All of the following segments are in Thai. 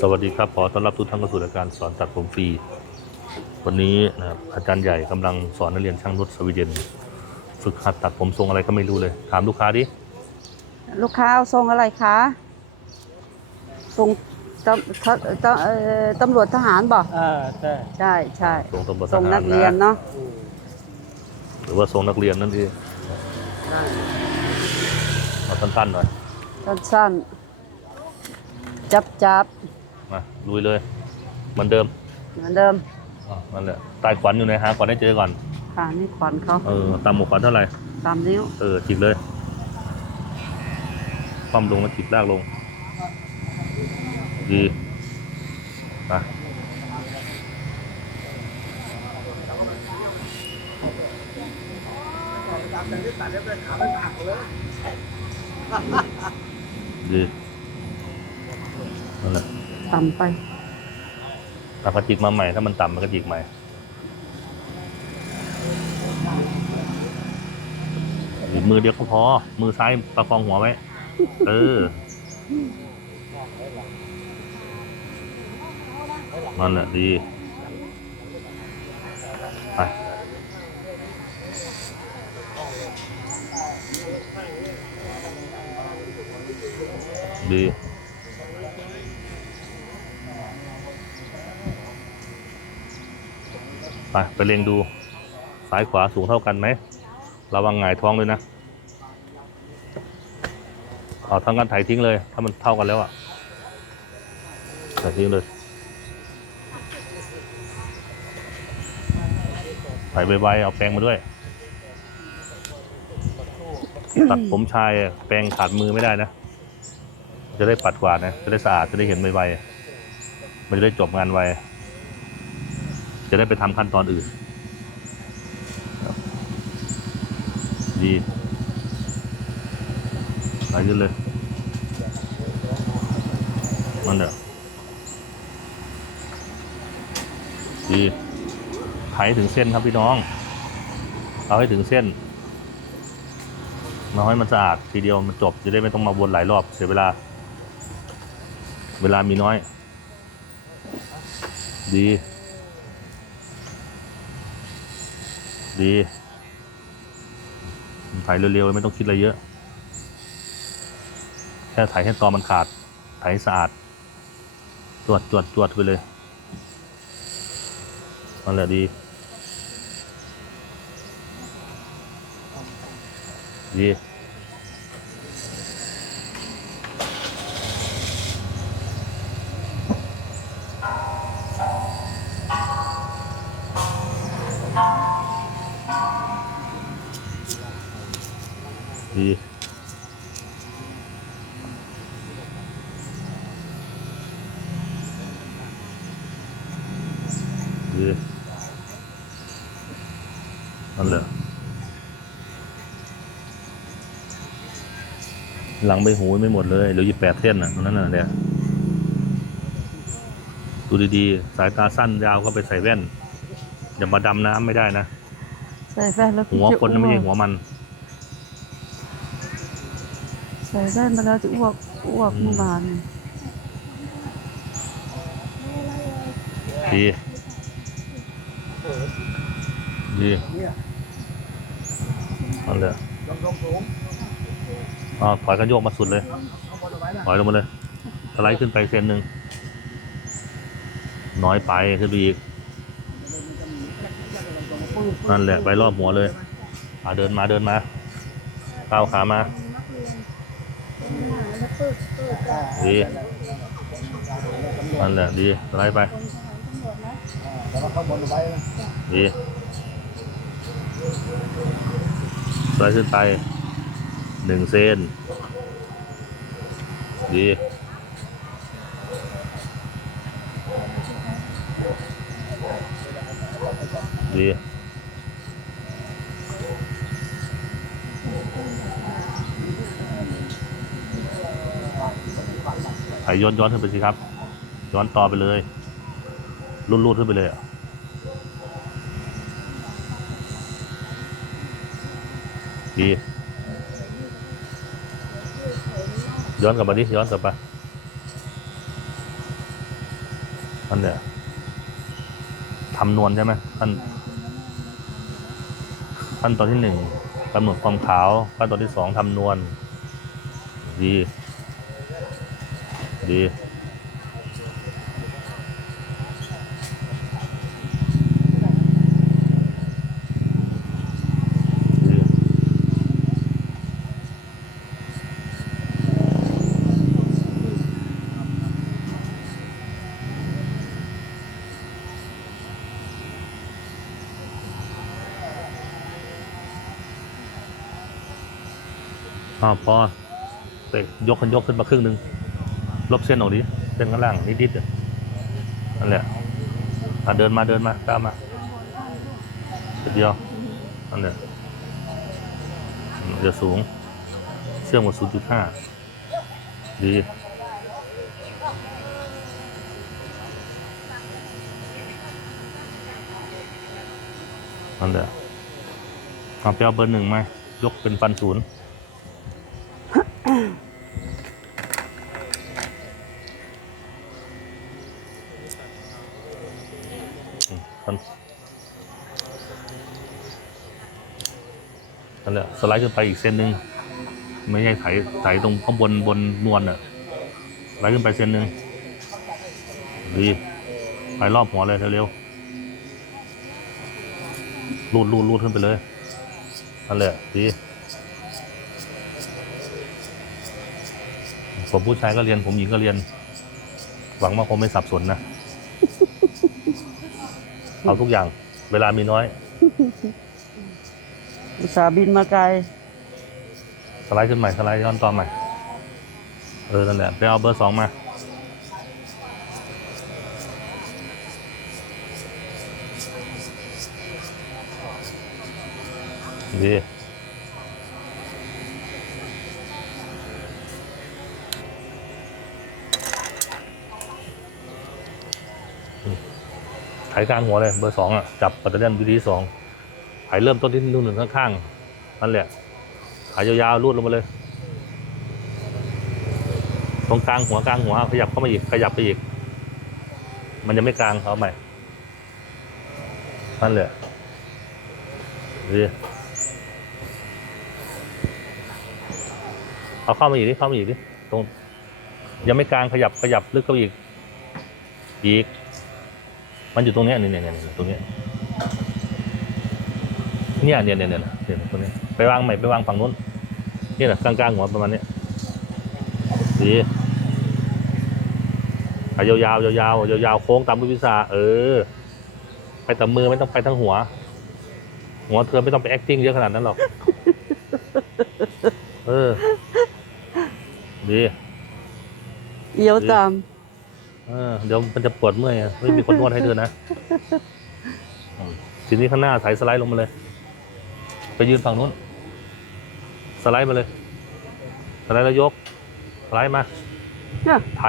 สวัสดีครับขอต้อนรับทุกท่านเข้าสู่รายการสอนตัดผมฟรี วันนี้นะครับอาจารย์ใหญ่กำลังสอนนักเรียนช่างนุชสวีเดน ฝึกหัดตัดผมทรงอะไรก็ไม่รู้เลย ถามลูกค้าดิ ลูกค้าเอาทรงอะไรคะทรงตำทตเอ่อตำรวจทหารบอกอ่าใช่ใช่ใช่ทรงตำรวจททรงหานัรกเรียนนะเนาะอืมหรือว่าทรงนักเรียนนั่นเองเอาสั้นๆหน่อยสั้นๆจับจับมา ลุยเลย เหมือนเดิมเหมือนเดิมอะนั่นแหละใตายขวัญอยู่ไหนหาขวัญให้เจอก่อนค่ะนี่ขวัญเขาเออตามหมวกขวัญเท่าไหร่ตามนิ้วเออจิกเลยความลงแล้วจิกลากลง ดีไปดีนั่นแหละ ต่ำไปถ้ากระจิกมาใหม่ ถ้ามันต่ำมันก็จิกใหม่ มือเดียวก็พอ มือซ้ายประคองหัวไว้ เออ นั่นแหละดี ไปดี ไปไปเล็งดูซ้ายขวาสูงเท่ากันไหมระวังหงายท้องด้วยนะเอาทั้งกันไถทิ้งเลย ถ้ามันเท่ากันแล้วอะไถทิ้งเลยไถไวๆเอาแปรงมาด้วย ตัดผมชายแปรงขาดมือไม่ได้นะ จะได้ปัดกวาดนะ จะได้สะอาด จะได้เห็นไวๆมันจะได้จบงานไว จะได้ไปทำขั้นตอนอื่นดีไหลขึ้นเลย มันเด้อดีไถถึงเส้นครับพี่น้อง เอาให้ถึงเส้นมาให้มันสะอาดทีเดียวมันจบจะได้ไม่ต้องมาวนหลายรอบเสียเวลา เวลามีน้อย ดี ดีถ่ายเร็วๆเลยไม่ต้องคิดอะไรเยอะ แค่ถ่ายให้ตอมันขาด ถ่ายให้สะอาดตรวจตรวจตรวจไปเลยนั่นแหละดี ดีดี ดีนั่นแหละ หลังใบหูไม่หมดเลยเหลืออยู่แปดเส้นน่ะตรงนั้นน่ะเนี่ยดูดีๆ สายตาสั้นยาวก็ไปใส่แว่น อย่ามาดำน้ำไม่ได้นะ ใส่แว่นแล้วหัวคนนั้นไม่ใช่หัวมัน ใส่แว่นมาแล้วจะอ้วกอ้วกอืมเมื่อวานดี ดีเนี่ยนั่นแหละลงลงสูง อ๋อถอยกันโยกมาสุดเลยถอยลงมาเลยสไลด์ขึ้นไปเซนหนึ่งน้อยไปขึ้นไปอีกนั่นแหละไปรอบหัวเลยอาเดินมาเดินมาก้าวขามาดีนั่นแหละดีสไลด์ไปดีสไลด์ขึ้นไป หนึ่งเซนดีดีไถย้อนย้อนขึ้นไปสิครับ ย้อนต่อไปเลยรูดๆขึ้นไปเลยอะดี ย้อนกลับมาดิย้อนกลับไปนั่นแหละทำนวนใช่ไหมขั้นขั้นตอนที่หนึ่งกำหนดความขาวขั้นตอนที่สองทำนวนดี ดี อาพอไปยกขันยกขึ้นมาครึ่งหนึ่งลบเส้นออกดิเส้นข้างล่างนิดๆนั่นแหละอะเดินมาเดินมาก้าวมานิดเดียวนั่นแหละอืมเดี๋ยวสูงเชื่อมหมดศูนย์จุดห้าดีนั่นแหละเอาไปเอาเบอร์หนึ่งมายกเป็นฟันศูนย์ นั่นนั่นแหละ สไลด์ขึ้นไปอีกเส้นหนึ่งไม่ใช่ไถไถตรงข้างบนบนนวลน่ะสไลด์ขึ้นไปเส้นหนึ่งดีไปรอบหัวเลยเร็วๆรูดรูดรูดขึ้นไปเลยนั่นแหละดีผมผู้ชายก็เรียนผมหญิงก็เรียน หวังว่าคงไม่สับสนนะ เอาทุกอย่าง เวลามีน้อย อุตส่าห์บินมาไกล สไลด์ขึ้นใหม่ สไลด์ย้อนตอนใหม่ เออ นั่นแหละ ไปเอาเบอร์สองมา ดีไถกลางหัวเลย เบอร์สองอะ จับปัตเตอร์เลียนวิธีสอง ไถเริ่มต้นที่นู่นหนึ่งข้างๆนั่นแหละขายยาวๆรูดลงมาเลย ตรงกลางหัวกลางหัวขยับเข้ามาอีกขยับไปอีก มันยังไม่กลางเอาใหม่นั่นแหละดีเอาเข้ามาอีกดิเข้ามาอีกดิตรงยังไม่กลางขยับขยับลึกเข้าไปอีกอีก มันอยู่ตรงเนี้ยนี่นี่นี่ตรงนี้ เนี่ยเนี่ยเนี่ยเนี่ยเนี่ยตรงเนี้ยไปวางใหม่ไปวางฝั่งนู้นนี่แหละกลางๆหัวประมาณเนี้ยดีไปยาวๆยาวๆยาวๆโค้งตามลูกวิสาเออ ไปแต่มือไม่ต้องไปทั้งหัว หัวเธอไม่ต้องไป acting เยอะขนาดนั้นหรอกเออดีเอียวตามเออเดี๋ยวมันจะปวดเมื่อยอะไม่มีคนนวดให้เธอนะอืมทีนี้ข้างหน้าสายสไลด์ลงมาเลย ไปยืนฝั่งนู้น สไลด์มาเลย สไลด์แล้วยก สไลด์มาเนี่ยไถ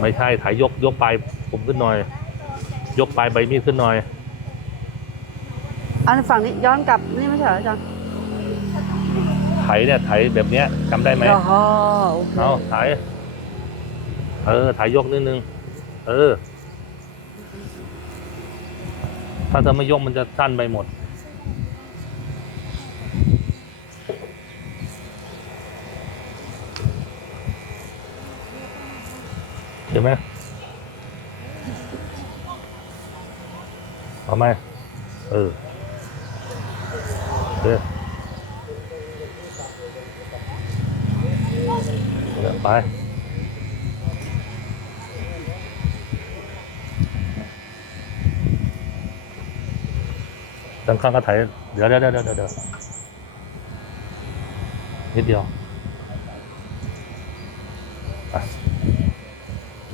ไม่ใช่ไถยกยกปลายผมขึ้นหน่อย ยกปลายใบมีดขึ้นหน่อย อันฝั่งนี้ย้อนกลับนี่ไม่ใช่เหรออาจารย์ไถเนี่ยไถแบบเนี้ยจำได้ไหมอ๋อโอเคเอาไถเออไถยกนิดนึง เออ ถ้าเธอไม่ยกมันจะสั้นไปหมด เห็นไหม เอาไหมเออเออเดี๋ยวไปดังข้างก็ถเดี๋ยวเดี๋ยวเดี๋ยวเดี๋ยวเดี๋ยวนิดเดียวอะ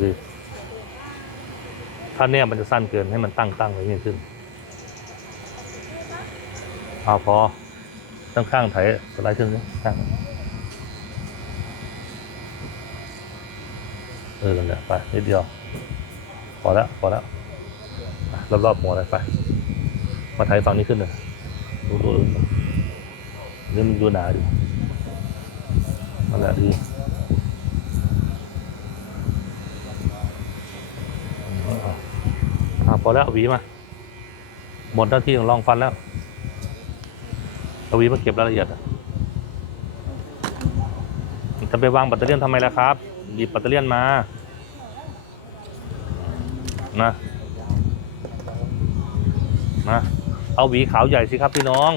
ดี ถ้าเนี่ยมันจะสั้นเกินให้มันตั้งตั้งไว้นี่ขึ้นเอาพอตั้งข้างไถสไลด์ขึ้นนี่ข้างเออนั่นแหละไปนิดเดียวพอแล้วพอแล้วอะรอบๆหัวเลยไป มาถ่ายฝั่งนี้ขึ้นเลยดูดูดูนี่มันดูหนาดินั่นแหละดี อแล้วเอาหวีมา หมดหน้าที่ของรองฟันแล้วเอาหวีมาเก็บรายละเอียดจะไปวางแบตเตอรี่ยนทำไมล่ะครับ หยิบแบตเตอรี่ยนมานะนะเอาหวีขาวใหญ่สิครับพี่น้อง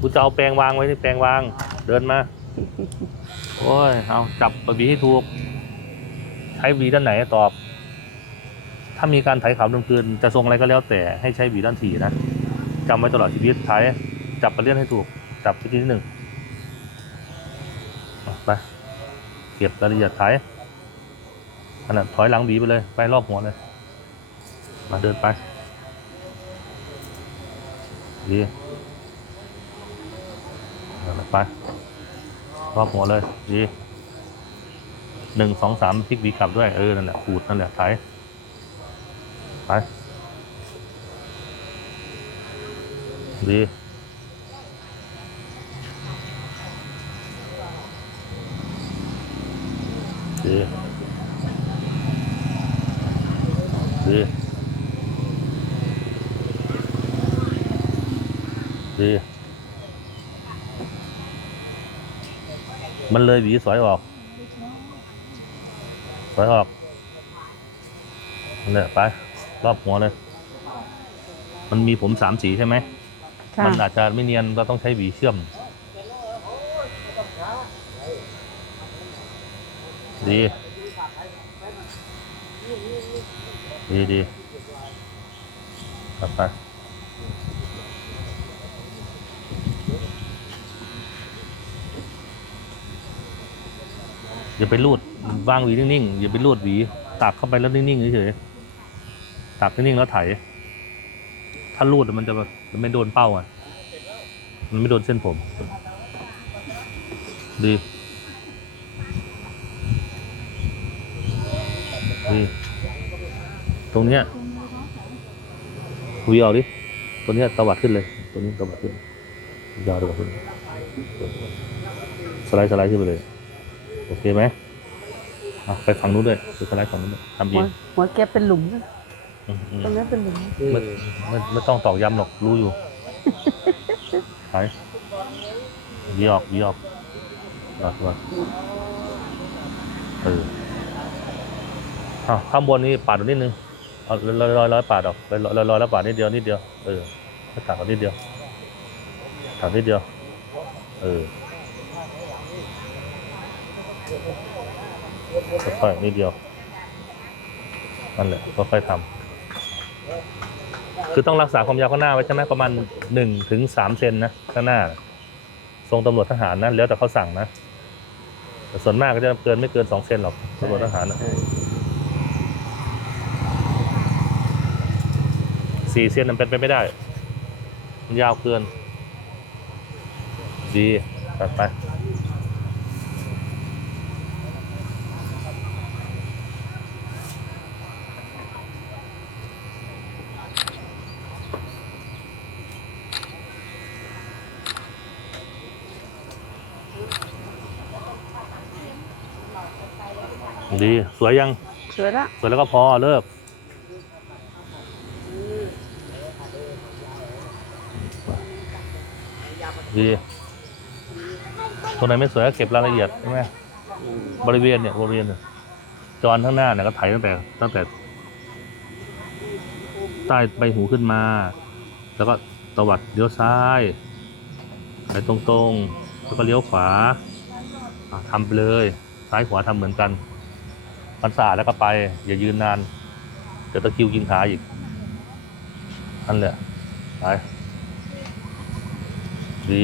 กูจะเอาแปรงวางไว้ที่แปรงวาง เดินมา โอ้ย เอาจับหวีให้ถูก ใช้หวีด้านไหนตอบ ถ้ามีการไถขาวดำคืนจะทรงอะไรก็แล้วแต่ให้ใช้หวีด้านถี่นะจำไว้ตลอดชีวิตไถจับไปเลี่ยนให้ถูก จับไปที่หนึ่งไปเก็บรายละเอียดไถขนาดถอยหลังหวีไปเลย ไปรอบหัวเลย มาเดินไปดีไป รอบหัวเลยดีหนึ่งสองสามพลิกหวีกลับด้วย เออ นั่นแหละขูดนั่นแหละไถ ไป ดีดีดีดีมันเลยหวีสอยออกสอยออกนั่นแหละไป รอบหัวเลย มันมีผมสามสีใช่ไหม ค่ะมันอาจจะไม่เนียนเราต้องใช้หวีเชื่อม ดี ดีดีกลับไปอย่าไปรูดวางหวีนิ่งๆอย่าไปรูดหวีตักเข้าไปแล้วนิ่งๆเฉยๆ ตักนิ่งๆแล้วไถ ถ้ารูดมันจะมันไม่โดนเป้าอะ มันไม่โดนเส้นผม ดีดีตรงเนี้ยคุยเอาดิ ตัวเนี้ยตวัดขึ้นเลย ตัวนี้ตวัดขึ้นยาวตวัดขึ้น สไลด์สไลด์ขึ้นไปเลย โอเคไหมอะไปฝั่งนู้นด้วยไปสไลด์ฝั่งนู้นด้วยทำดีหัวแกเป็นหลุมนะอืมอืม ตรงนั้นเป็นหลุมไม่ไม่ไม่ต้องตอกย้ำหรอกรู้อยู่หายยีออกยีออกออกมาเอออะข้างบนนี้ปาดออกนิดนึงเอาลอยลอยลอยปาดออกลอยลอยลอยแล้วปาดนิดเดียวนิดเดียวเออให้ตัดออกนิดเดียวตัดนิดเดียว เออค่อยๆนิดเดียวนั่นแหละค่อยๆทำ คือต้องรักษาความยาวข้างหน้าไว้ใช่ไหมประมาณหนึ่งถึงสามเซนนะข้างหน้า ทรงตำรวจทหารนะแล้วแต่เขาสั่งนะแต่ส่วนมากก็จะเกินไม่เกินสองเซนหรอกตำรวจทหารนะสี่เซนมันเป็นไปไม่ได้ มันยาวเกิน ดีตัดไป ดีสวยยังสวยละสวยแล้วก็พอเลิกดีตรงไหนไม่สวยก็เก็บรายละเอียดใช่ไหมบริเวณเนี่ยบริเวณเนี่ยจอนข้างหน้าเนี่ยก็ไถตั้งแต่ตั้งแต่ ใต้ใบหูขึ้นมา แล้วก็ตวัดเลี้ยวซ้ายไปตรงๆ แล้วก็เลี้ยวขวาอะทำไปเลย ซ้ายขวาทำเหมือนกัน มันสะอาดแล้วก็ไป อย่ายืนนานเดี๋ยวตะคิวกินขาอีกนั่นแหละไปดี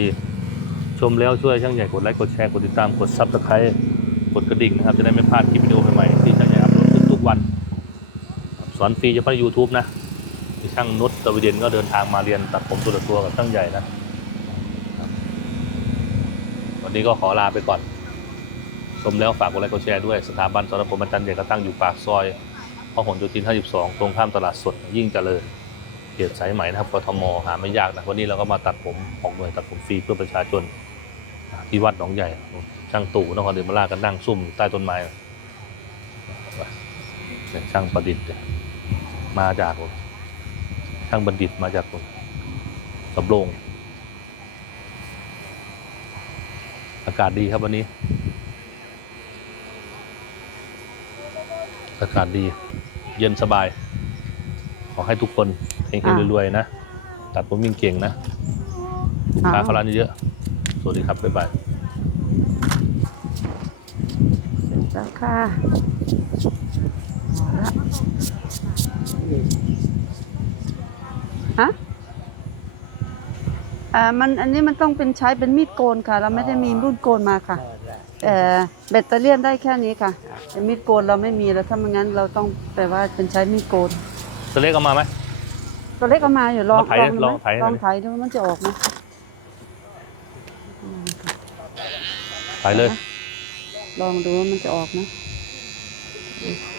ชมแล้วช่วยช่างใหญ่กดไลค์กดแชร์กดติดตามกดซับสไครต์กดกระดิ่งนะครับ จะได้ไม่พลาดคลิปวิดีโอใหม่ๆที่ช่างใหญ่อัปโหลดขึ้นทุกวัน สอนฟรีเฉพาะใน YouTube นะมีช่างนุชตะวิเดนก็เดินทางมาเรียนตัดผมตัวต่อตัวกับช่างใหญ่นะวันนี้ก็ขอลาไปก่อน ชมแล้วฝากกดไลค์กดแชร์ด้วยสถาบันสอนผมอาจารย์ใหญ่ก็ตั้งอยู่ปากซอยพหลโยธิน 52 ตรงข้ามตลาดสดยิ่งเจริญเขตสายไหมนะครับกทมหาไม่ยากนะวันนี้เราก็มาตัดผมของหน่วยตัดผมฟรีเพื่อประชาชน ที่วัดหนองใหญ่ช่างตู่นครศรีธรรมราก็นั่งซุ่มใต้ต้นไม้ช่างประดิษฐ์มาจากช่างบัณฑิตมาจากสำโรงอากาศดีครับวันนี้ อากาศดี เย็นสบาย ขอให้ทุกคนเฮงอ่าๆรวยๆนะ ตัดผมยิ่งเก่งนะเอาค้าเข้าร้านเยอะๆ สวัสดีครับ บ๊ายบายเสร็จแล้วค่ะเอาละฮะอ่ามันอันนี้มันต้องเป็นใช้เป็นมีดโกนค่ะ เราไม่ได้มีรุ่นโกนมาค่ะ เอ่อแบตเตอรี่ยนได้แค่นี้ค่ะแต่มีดโกนเราไม่มีแล้วถ้าไม่งั้นเราต้องแปลว่าเป็นใช้มีดโกนตัวเล็กเอามาไหมตัวเล็กเอามาอยู่ลองมาไถลองดูลองไถไหมหน่อยลองไถดูมันจะออกไหมไปเลย ลองดูว่ามันจะออกไหม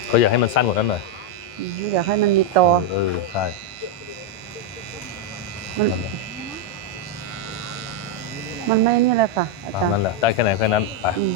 เขาอยากให้มันสั้นกว่านั้นหน่อยอืมอยากให้มันมีตอเออใช่มัน มันไม่นี่เลยค่ะอาจารย์ นั่นแหละได้แค่ไหนแค่นั้นไป อืม